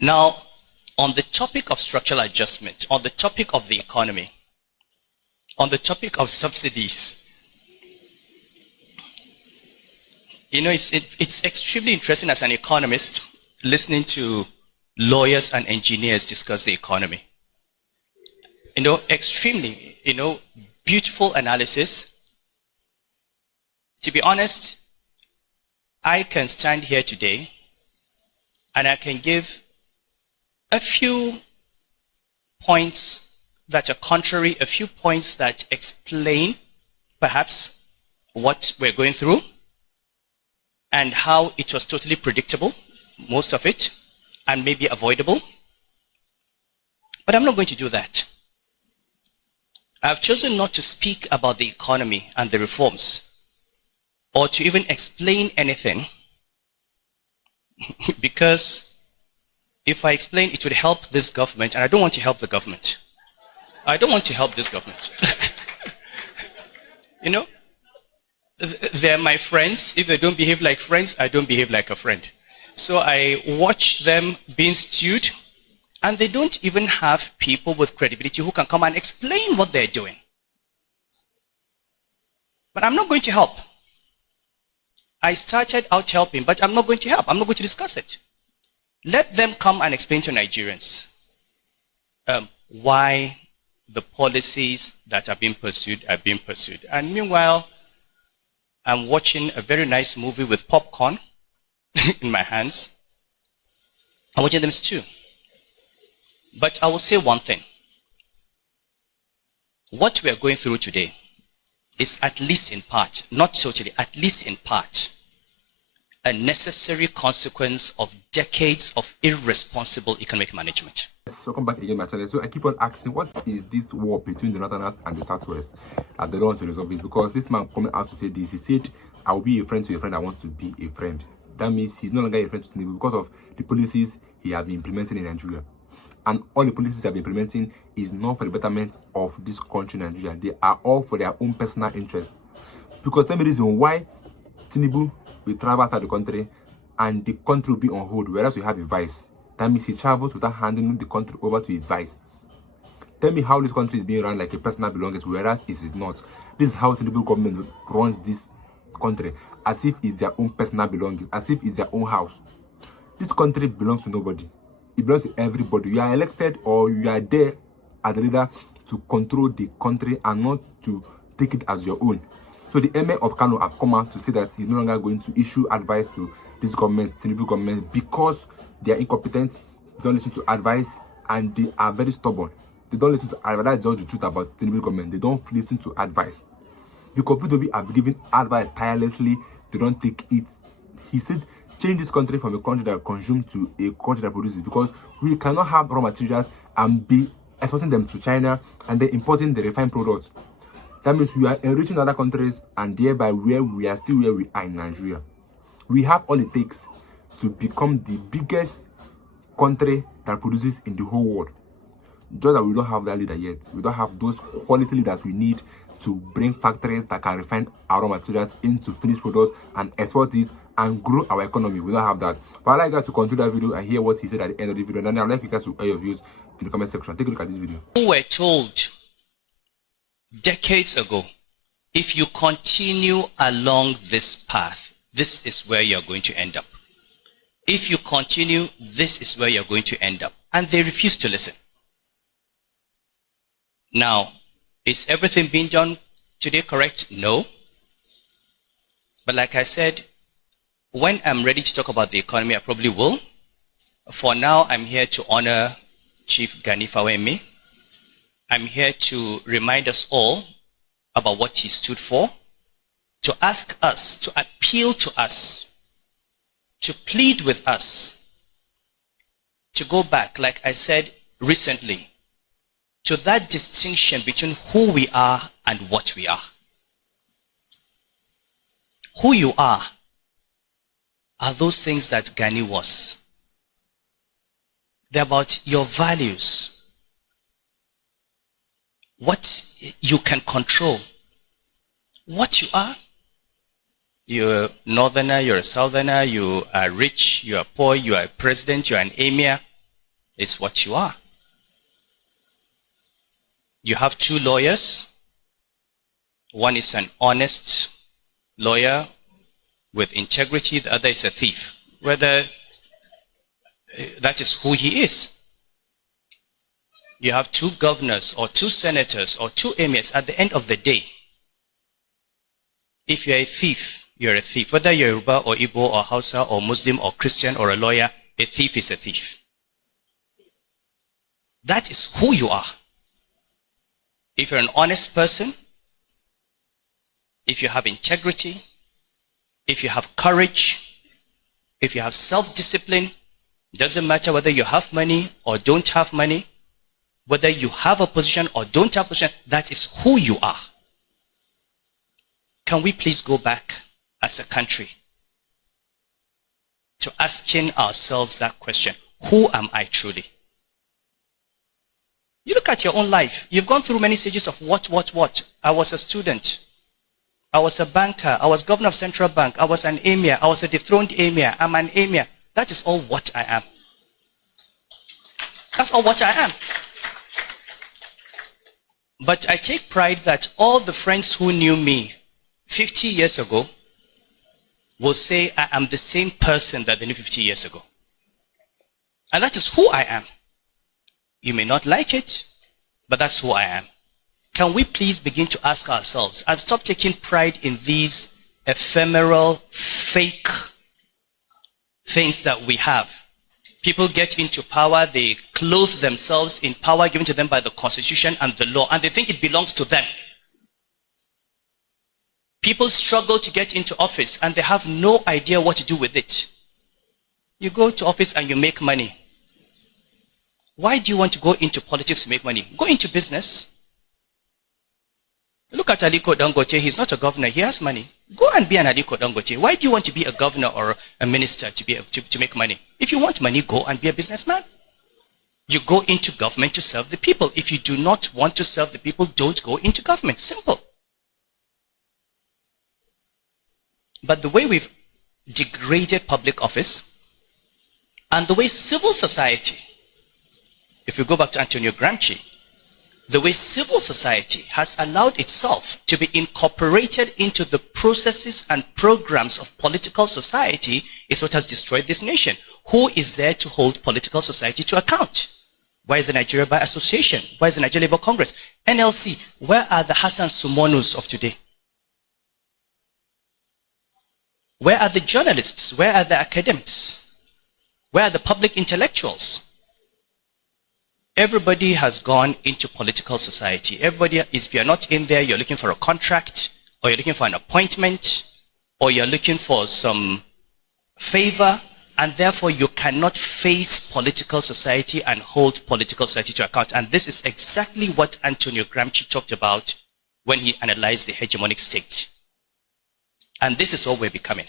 Now, on the topic of structural adjustment, on the topic of the economy, on the topic of subsidies, you know, it's extremely interesting as an economist listening to lawyers and engineers discuss the economy. You know, extremely, beautiful analysis. To be honest, I can stand here today and I can give a few points that are contrary, a few points that explain perhaps what we're going through and how it was totally predictable, most of it, and maybe avoidable. But I'm not going to do that. I've chosen not to speak about the economy and the reforms or to even explain anything because if I explain, it would help this government, and I don't want to help the government. I don't want to help this government. You know, they're my friends. If they don't behave like friends, I don't behave like a friend. So I watch them being stewed, and they don't even have people with credibility who can come and explain what they're doing. But I'm not going to help. I started out helping, but I'm not going to help. I'm not going to discuss it. Let them come and explain to Nigerians why the policies that are being pursued are being pursued. And meanwhile, I'm watching a very nice movie with popcorn in my hands. I'm watching them stew. But I will say one thing. What we are going through today is at least in part, not totally, at least in part, a necessary consequence of decades of irresponsible economic management. Welcome back again, my channel. So I keep on asking, what is this war between the Northerners and the Southwest? They don't want to resolve it because this man coming out to say this. He said, I will be a friend to a friend I want to be a friend. That means he's no longer a friend to Tinubu because of the policies he has been implementing in Nigeria. And all the policies he has been implementing is not for the betterment of this country, Nigeria. They are all for their own personal interest. Because tell me the reason why Tinubu will travel outside the country and the country will be on hold, whereas we have a vice. That means he travels without handing the country over to his vice. Tell me how this country is being run like a personal belongings, whereas it is not. This is how the Tinubu government runs this country, as if it's their own personal belongings, as if it's their own house. This country belongs to nobody. It belongs to everybody. You are elected or you are there as the leader to control the country and not to take it as your own. So the Emir of Kano have come out to say that he's no longer going to issue advice to this government, Tinubu government, because they are incompetent, they don't listen to advice, and they are very stubborn. They don't listen to advice. That's just the truth about Tinubu government. They don't listen to advice. Because people have given advice tirelessly, they don't take it. He said, change this country from a country that consumes to a country that produces, because we cannot have raw materials and be exporting them to China and then importing the refined products. That means we are enriching other countries and thereby where we are still where we are in Nigeria. We have all it takes to become the biggest country that produces in the whole world. Just that we don't have that leader yet. We don't have those quality leaders we need to bring factories that can refine our raw materials into finished products and export it and grow our economy. We don't have that. But I'd like you guys to continue that video and hear what he said at the end of the video. And then I'd like you guys to air your views in the comment section. Take a look at this video. We were told decades ago, if you continue along this path, this is where you're going to end up. If you continue, this is where you're going to end up. And they refuse to listen. Now, is everything being done today correct? No. But like I said, when I'm ready to talk about the economy, I probably will. For now, I'm here to honor Chief Gani Fawemi. I'm here to remind us all about what he stood for, to ask us, to appeal to us, to plead with us, to go back, like I said recently, to that distinction between who we are and what we are. Who you are those things that Gani was. They're about your values, what you can control, what you are. You're a northerner, you're a southerner, you are rich, you are poor, you are a president, you are an emir. It's what you are. You have two lawyers. One is an honest lawyer with integrity. The other is a thief. Whether that is who he is. You have two governors or two senators or two emirs. At the end of the day, if you're a thief, you're a thief. Whether you're Yoruba or Igbo or Hausa or Muslim or Christian or a lawyer, a thief is a thief. That is who you are. If you're an honest person, if you have integrity, if you have courage, if you have self-discipline, doesn't matter whether you have money or don't have money, whether you have a position or don't have a position, that is who you are. Can we please go back as a country to asking ourselves that question? Who am I truly? You look at your own life. You've gone through many stages of what. I was a student. I was a banker. I was governor of Central Bank. I was an emir. I was a dethroned emir. I'm an emir. That is all what I am. That's all what I am. But I take pride that all the friends who knew me 50 years ago will say I am the same person that they knew 50 years ago. And that is who I am. You may not like it, but that's who I am. Can we please begin to ask ourselves and stop taking pride in these ephemeral, fake things that we have? People get into power, they clothe themselves in power given to them by the Constitution and the law, and they think it belongs to them. People struggle to get into office and they have no idea what to do with it. You go to office and you make money. Why do you want to go into politics to make money? Go into business. Look at Aliko Dangote. He's not a governor. He has money. Go and be an Aliko Dangote. Why do you want to be a governor or a minister to make money? If you want money, go and be a businessman. You go into government to serve the people. If you do not want to serve the people, don't go into government. Simple. But the way we've degraded public office and the way civil society, if you go back to Antonio Gramsci, the way civil society has allowed itself to be incorporated into the processes and programs of political society is what has destroyed this nation. Who is there to hold political society to account? Where is the Nigeria Bar Association? Where is the Nigeria Labour Congress? NLC, where are the Hassan Sumonus of today? Where are the journalists? Where are the academics? Where are the public intellectuals? Everybody has gone into political society. Everybody is, if you're not in there, you're looking for a contract, or you're looking for an appointment, or you're looking for some favor, and therefore you cannot face political society and hold political society to account. And this is exactly what Antonio Gramsci talked about when he analyzed the hegemonic state. And this is what we're becoming.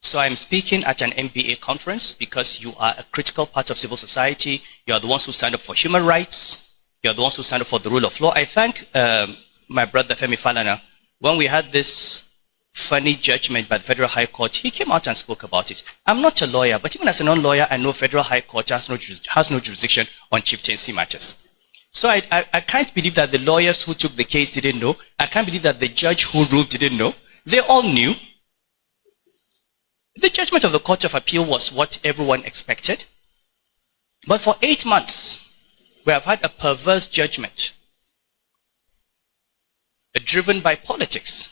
So I'm speaking at an MBA conference because you are a critical part of civil society. You are the ones who stand up for human rights. You are the ones who stand up for the rule of law. I thank my brother Femi Falana. When we had this funny judgment by the Federal High Court, he came out and spoke about it. I'm not a lawyer, but even as a non-lawyer, I know Federal High Court has no jurisdiction on chieftaincy matters. So I can't believe that the lawyers who took the case didn't know. I can't believe that the judge who ruled didn't know. They all knew. The judgment of the Court of Appeal was what everyone expected. But for 8 months, we have had a perverse judgment driven by politics.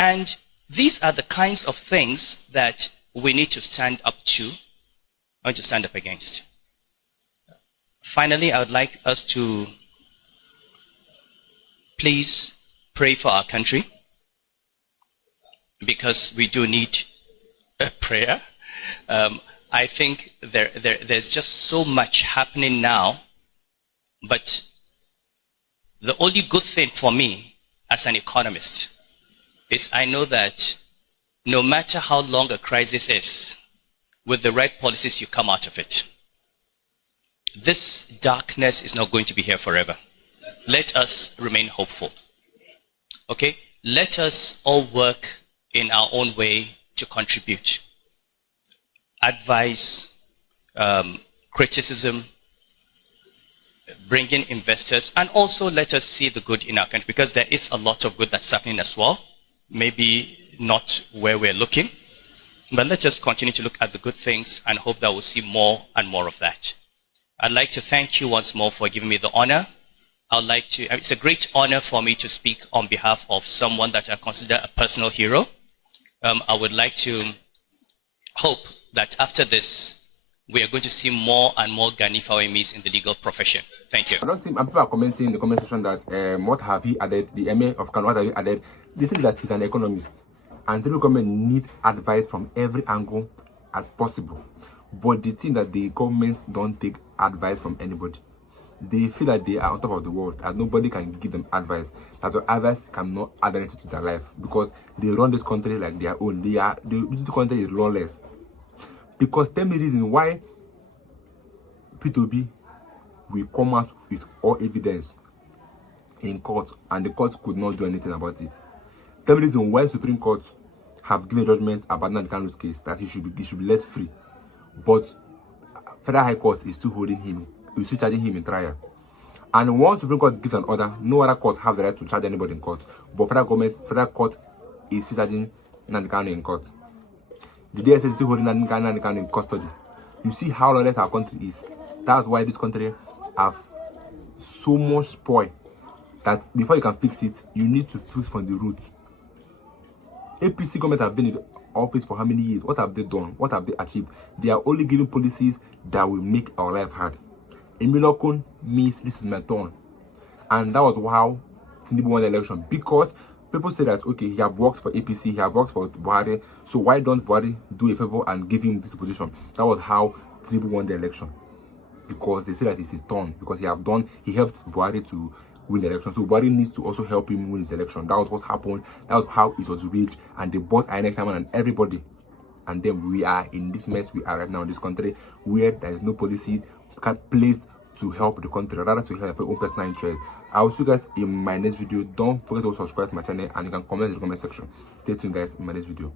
And these are the kinds of things that we need to stand up to and to stand up against. Finally, I would like us to please pray for our country, because we do need a prayer. I think there's just so much happening now, but the only good thing for me as an economist is I know that no matter how long a crisis is, with the right policies you come out of it. This darkness is not going to be here forever. Let us remain hopeful. Okay? Let us all work in our own way to contribute. advice, criticism, bring in investors, and also let us see the good in our country, because there is a lot of good that's happening as well. Maybe not where we're looking, but let us continue to look at the good things and hope that we'll see more and more of that. I'd like to thank you once more for giving me the honor. It's a great honor for me to speak on behalf of someone that I consider a personal hero. I would like to hope that after this, we are going to see more and more Gani Fawemis in the legal profession. Thank you. I don't think, and people are commenting in the comment section that what have he added, the Emir of Kano, what have he added? The thing is that he's an economist, and the government need advice from every angle as possible. But the thing that the government don't take advice from anybody. They feel that they are on top of the world, and nobody can give them advice. That's why others cannot add anything to their life, because they run this country like their own. This country is lawless. Because tell me the reason why P2B will come out with all evidence in court and the court could not do anything about it. Tell me the reason why Supreme Court have given judgment about Nnamdi Kanu's case that he should be let free, but Federal High Court is still holding him, is still charging him in trial. And once Supreme Court gives an order, no other court have the right to charge anybody in court. But Federal Court is still charging Nnamdi Kanu in court. The DSS is still holding Nnamdi Kanu in custody. You see how lawless our country is. That's why this country have so much spoil that before you can fix it, you need to fix from the roots. APC government have been in the office for how many years? What have they done? What have they achieved? They are only giving policies that will make our life hard. Emir Of Kano means this is my turn. And that was how Tinubu won the election, because people say that, okay, he have worked for APC, he have worked for Buhari, so why don't Buhari do a favor and give him this position? That was how Tinubu won the election, because they say that it's his turn, because he helped Buhari to win the election. So Buhari needs to also help him win his election. That was what happened. That was how it was rigged, and they bought INEC chairman and everybody. And then we are in this mess we are right now in this country, where there is no policy placed to help the country, rather to help your own personal interest. I will see you guys in my next video. Don't forget to subscribe to my channel, and you can comment in the comment section. Stay tuned guys in my next video.